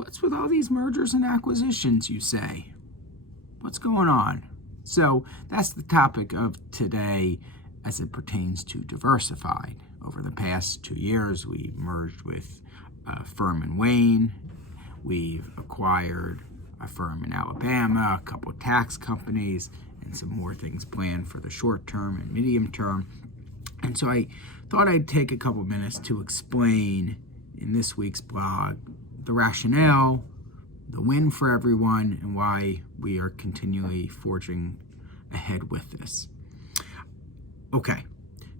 What's with all these mergers and acquisitions, you say? What's going on? So that's the topic of today as it pertains to Diversified. Over the past 2 years, we merged with a firm in Wayne. We've acquired a firm in Alabama, a couple of tax companies, and some more things planned for the short term and medium term. And so I thought I'd take a couple minutes to explain in this week's blog the rationale, the win for everyone, and why we are continually forging ahead with this. Okay,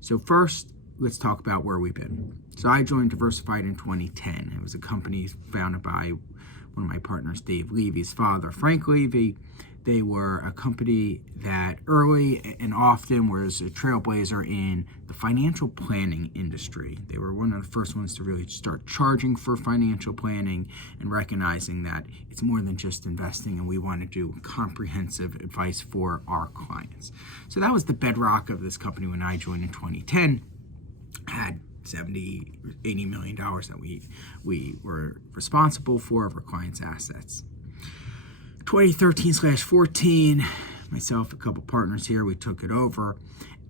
so first, let's talk about where we've been. So I joined Diversified in 2010. It was a company founded by one of my partners, Dave Levy's father, Frank Levy. They were a company that early and often was a trailblazer in the financial planning industry. They were one of the first ones to really start charging for financial planning and recognizing that it's more than just investing, and we want to do comprehensive advice for our clients. So that was the bedrock of this company when I joined in 2010. Had $70-80 million that we were responsible for of our clients' assets. 2013/14, myself, a couple partners here, we took it over,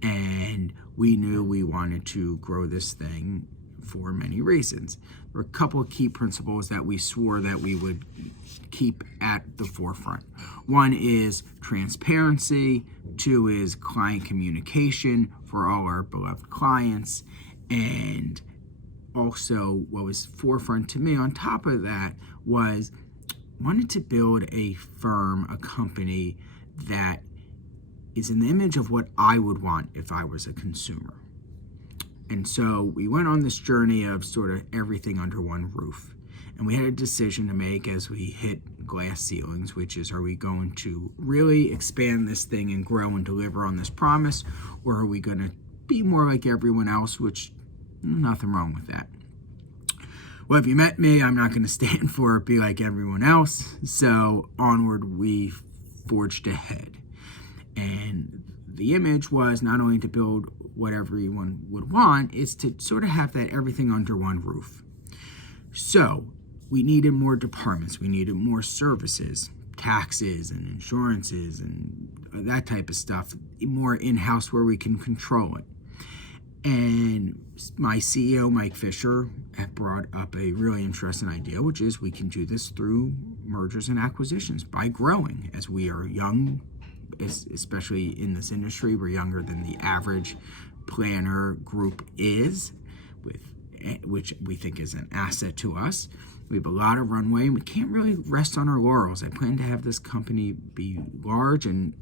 and we knew we wanted to grow this thing for many reasons. There were a couple of key principles that we swore that we would keep at the forefront. One is transparency. Two is client communication for all our beloved clients. And also what was forefront to me on top of that was wanted to build a firm, a company that is an image of what I would want if I was a consumer. And so we went on this journey of sort of everything under one roof. And we had a decision to make as we hit glass ceilings, which is, are we going to really expand this thing and grow and deliver on this promise? Or are we going to be more like everyone else, which nothing wrong with that. Well, if you met me, I'm not going to stand for be like everyone else. So onward, we forged ahead. And the image was not only to build what everyone would want, is to sort of have that everything under one roof. So we needed more departments. We needed more services, taxes and insurances and that type of stuff, more in-house where we can control it. And my CEO, Mike Fisher, had brought up a really interesting idea, which is we can do this through mergers and acquisitions by growing. As we are young, especially in this industry, we're younger than the average planner group is, which we think is an asset to us. We have a lot of runway, and we can't really rest on our laurels. I plan to have this company be large and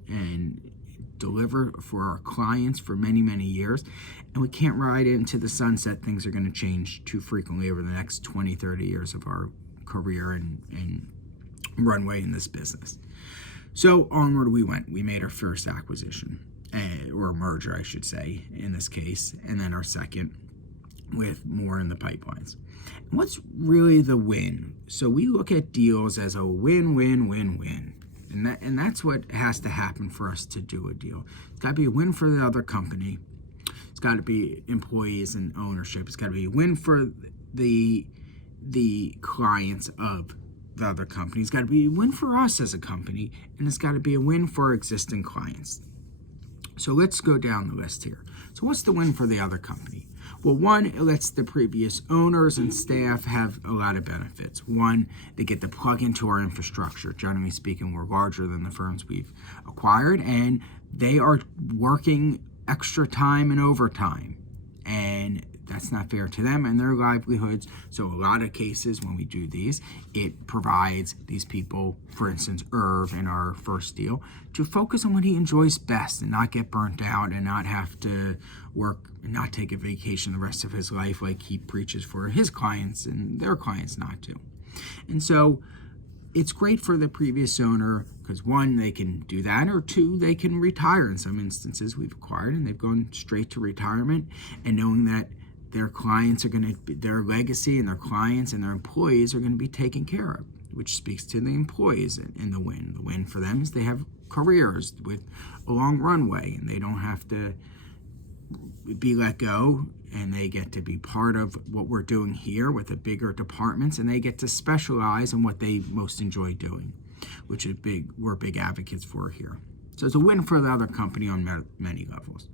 deliver for our clients for many, many years. And we can't ride into the sunset. Things are going to change too frequently over the next 20, 30 years of our career and runway in this business. So onward we went. We made our first acquisition, or merger, I should say, in this case, and then our second with more in the pipelines. And what's really the win? So we look at deals as a win-win-win-win. And that's what has to happen for us to do a deal. It's got to be a win for the other company. It's got to be employees and ownership. It's got to be a win for the clients of the other company. It's got to be a win for us as a company, and it's got to be a win for existing clients. So let's go down the list here. So what's the win for the other company? Well, one, it lets the previous owners and staff have a lot of benefits. One, they get to plug into our infrastructure. Generally speaking, we're larger than the firms we've acquired, and they are working extra time and overtime. And that's not fair to them and their livelihoods. So a lot of cases when we do these, it provides these people, for instance, Irv in our first deal, to focus on what he enjoys best and not get burnt out and not have to work and not take a vacation the rest of his life like he preaches for his clients and their clients not to. And so it's great for the previous owner because one, they can do that, or two, they can retire. In some instances we've acquired and they've gone straight to retirement, and knowing that their clients are going to be, their legacy and their clients and their employees are going to be taken care of, which speaks to the employees in the win. The win for them is they have careers with a long runway and they don't have to be let go, and they get to be part of what we're doing here with the bigger departments, and they get to specialize in what they most enjoy doing, which is we're big advocates for here. So it's a win for the other company on many levels.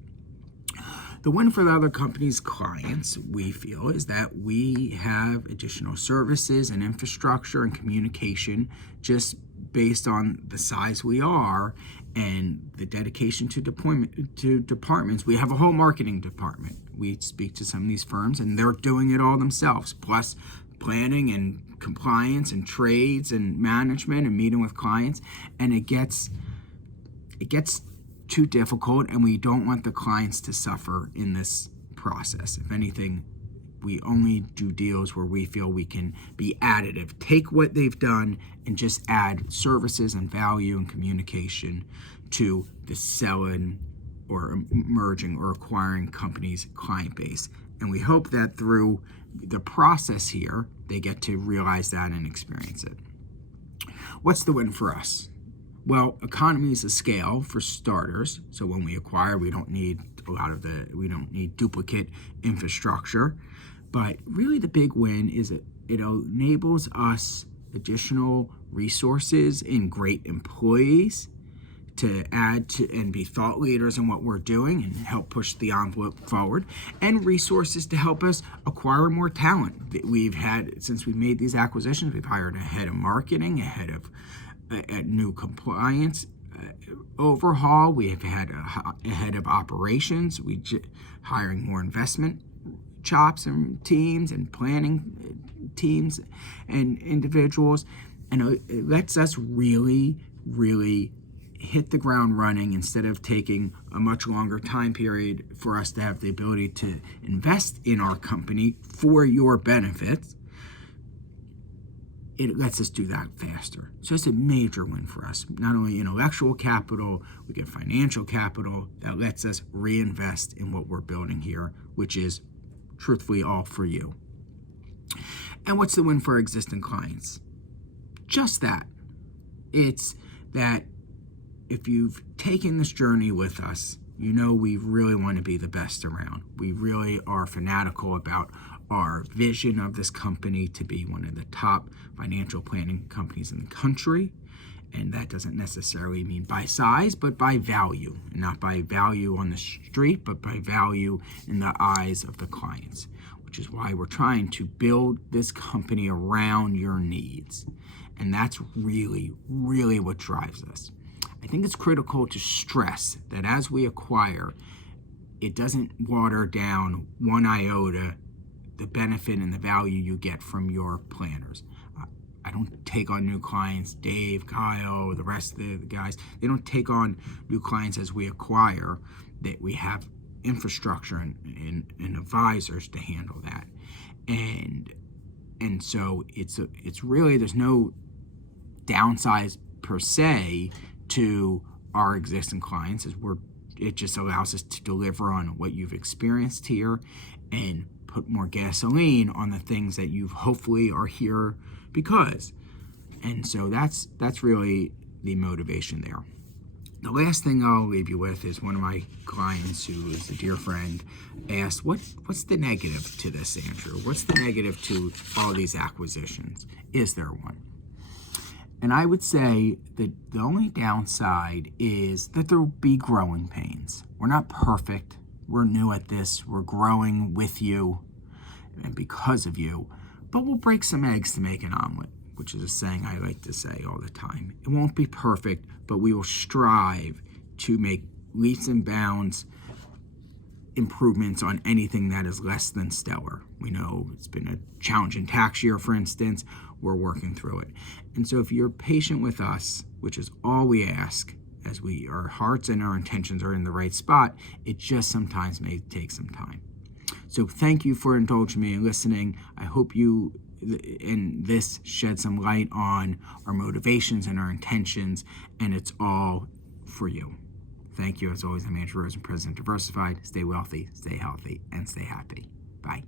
The win for the other company's clients, we feel, is that we have additional services and infrastructure and communication just based on the size we are and the dedication to departments. We have a whole marketing department. We speak to some of these firms, and they're doing it all themselves, plus planning and compliance and trades and management and meeting with clients. And it gets too difficult, and we don't want the clients to suffer in this process. If anything, we only do deals where we feel we can be additive. Take what they've done and just add services and value and communication to the selling or merging or acquiring company's client base. And we hope that through the process here, they get to realize that and experience it. What's the win for us? Well, economies of scale for starters. So when we acquire, we don't need duplicate infrastructure. But really the big win is it enables us additional resources and great employees to add to and be thought leaders in what we're doing and help push the envelope forward, and resources to help us acquire more talent. We've had, since we've made these acquisitions, we've hired a head of marketing, a head of new compliance overhaul. We have had a head of operations. Hiring more investment chops and teams and planning teams and individuals. And it lets us really, really hit the ground running instead of taking a much longer time period for us to have the ability to invest in our company for your benefits. It lets us do that faster. So it's a major win for us. Not only intellectual capital, we get financial capital that lets us reinvest in what we're building here, which is truthfully all for you. And what's the win for our existing clients? Just that. It's that if you've taken this journey with us, we really want to be the best around. We really are fanatical about our vision of this company to be one of the top financial planning companies in the country. And that doesn't necessarily mean by size, but by value. And not by value on the street, but by value in the eyes of the clients, which is why we're trying to build this company around your needs. And that's really, really what drives us. I think it's critical to stress that as we acquire, it doesn't water down one iota the benefit and the value you get from your planners. I don't take on new clients. Dave, Kyle, the rest of the guys, they don't take on new clients as we acquire. That we have infrastructure and advisors to handle that. And so it's really, there's no downside per se to our existing clients, it just allows us to deliver on what you've experienced here and put more gasoline on the things that you hopefully are here because. And so that's really the motivation there. The last thing I'll leave you with is one of my clients, who is a dear friend, asked, what's the negative to this, Andrew? What's the negative to all these acquisitions? Is there one? And I would say that the only downside is that there will be growing pains. We're not perfect. We're new at this. We're growing with you and because of you. But we'll break some eggs to make an omelet, which is a saying I like to say all the time. It won't be perfect, but we will strive to make leaps and bounds improvements on anything that is less than stellar. We know it's been a challenging tax year, for instance. We're working through it. And so if you're patient with us, which is all we ask, as our hearts and our intentions are in the right spot, it just sometimes may take some time. So thank you for indulging me and listening. I hope this shed some light on our motivations and our intentions, and it's all for you. Thank you. As always, I'm Andrew Rosen, President of Diversified. Stay wealthy, stay healthy, and stay happy. Bye.